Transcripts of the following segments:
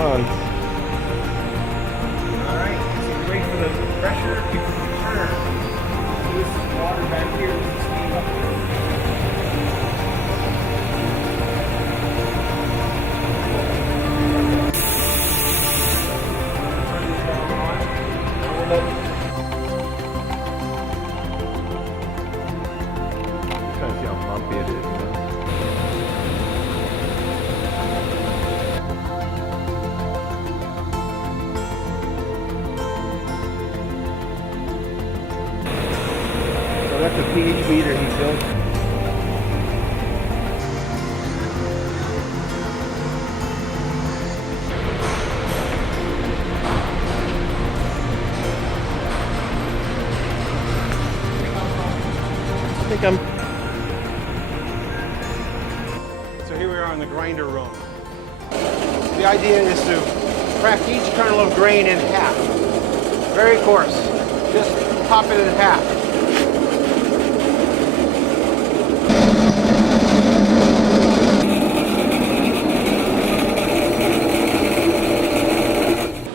on. Alright, so we wait for the pressure to return. So this is water back here, this is steam up here. Turn this valve on. Now we'll let Trying to see how bumpy it is. So that's a pH meter he built. I think I'm. So here we are in the grinder room. The idea is to crack each kernel of grain in half. Very coarse. Just pop it in half.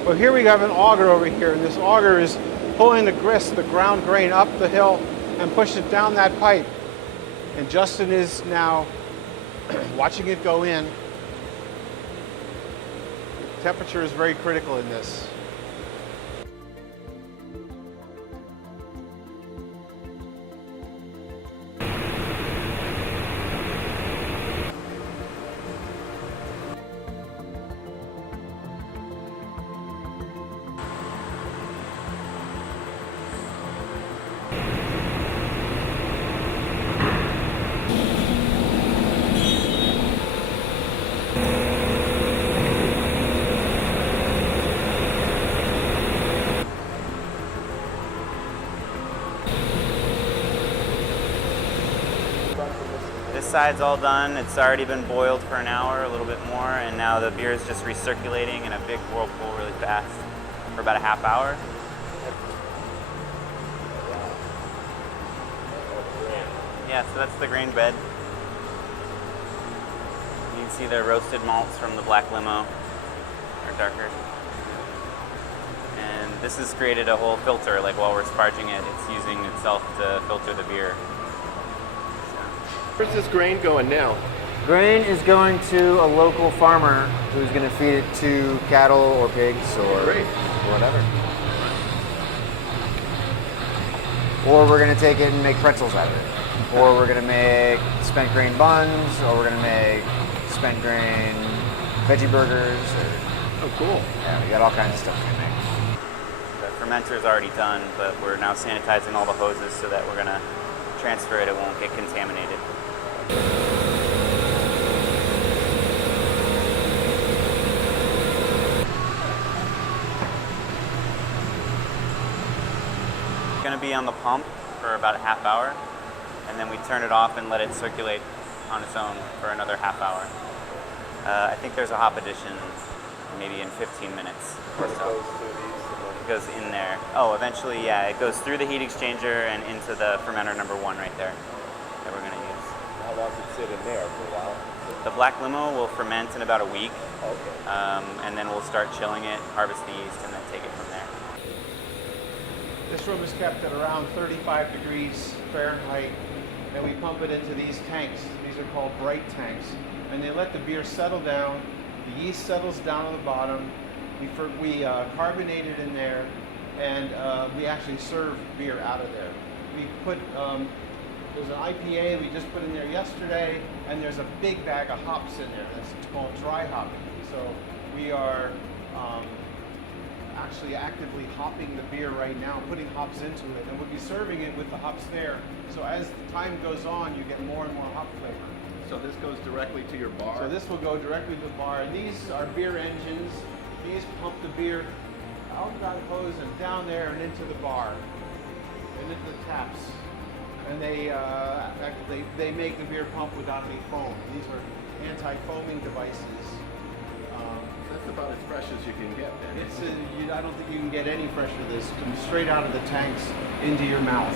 Well, here we have an auger over here, and this auger is pulling the grist, the ground grain, up the hill and pushing it down that pipe. And Justin is now watching it go in. Temperature is very critical in this. This side's all done. It's already been boiled for an hour, a little bit more, and now the beer is just recirculating in a big whirlpool really fast for about a half hour. Yeah, so that's the grain bed. You can see the roasted malts from the black limo are darker. And this has created a whole filter, like while we're sparging it, it's using itself to filter the beer. Where's this grain going now? Grain is going to a local farmer who's going to feed it to cattle or pigs or Great. whatever. Or we're going to take it and make pretzels out of it. Or we're going to make spent grain buns, or we're going to make spent grain veggie burgers. Oh, cool. Yeah, we got all kinds of stuff we can make. The fermenter's already done, but we're now sanitizing all the hoses so that we're going to transfer it, it won't get contaminated. It's going to be on the pump for about a half hour, and then we turn it off and let it circulate on its own for another half hour. I think there's a hop addition maybe in 15 minutes or so. It goes in there. Oh, eventually, yeah, it goes through the heat exchanger and into the fermenter number 1 right there that we're going to use. How long does it sit in there for a while? The black limo will ferment in about a week, Okay. and then we'll start chilling it, harvest the yeast, and then take it from there. This room is kept at around 35 degrees Fahrenheit, and we pump it into these tanks. These are called bright tanks, and they let the beer settle down. The yeast settles down on the bottom. We carbonate it in there, and we actually serve beer out of there. We put there's an IPA we just put in there yesterday, and there's a big bag of hops in there. That's called dry hopping. So we are actually actively hopping the beer right now, putting hops into it, and we'll be serving it with the hops there. So as time goes on, you get more and more hop flavor. So this goes directly to your bar? So this will go directly to the bar, and these are beer engines. These pump the beer out that hose and down there and into the bar and into the taps. And they make the beer pump without any foam. These are anti-foaming devices. That's about as fresh as you can get then. I don't think you can get any fresher than this. Comes straight out of the tanks into your mouth.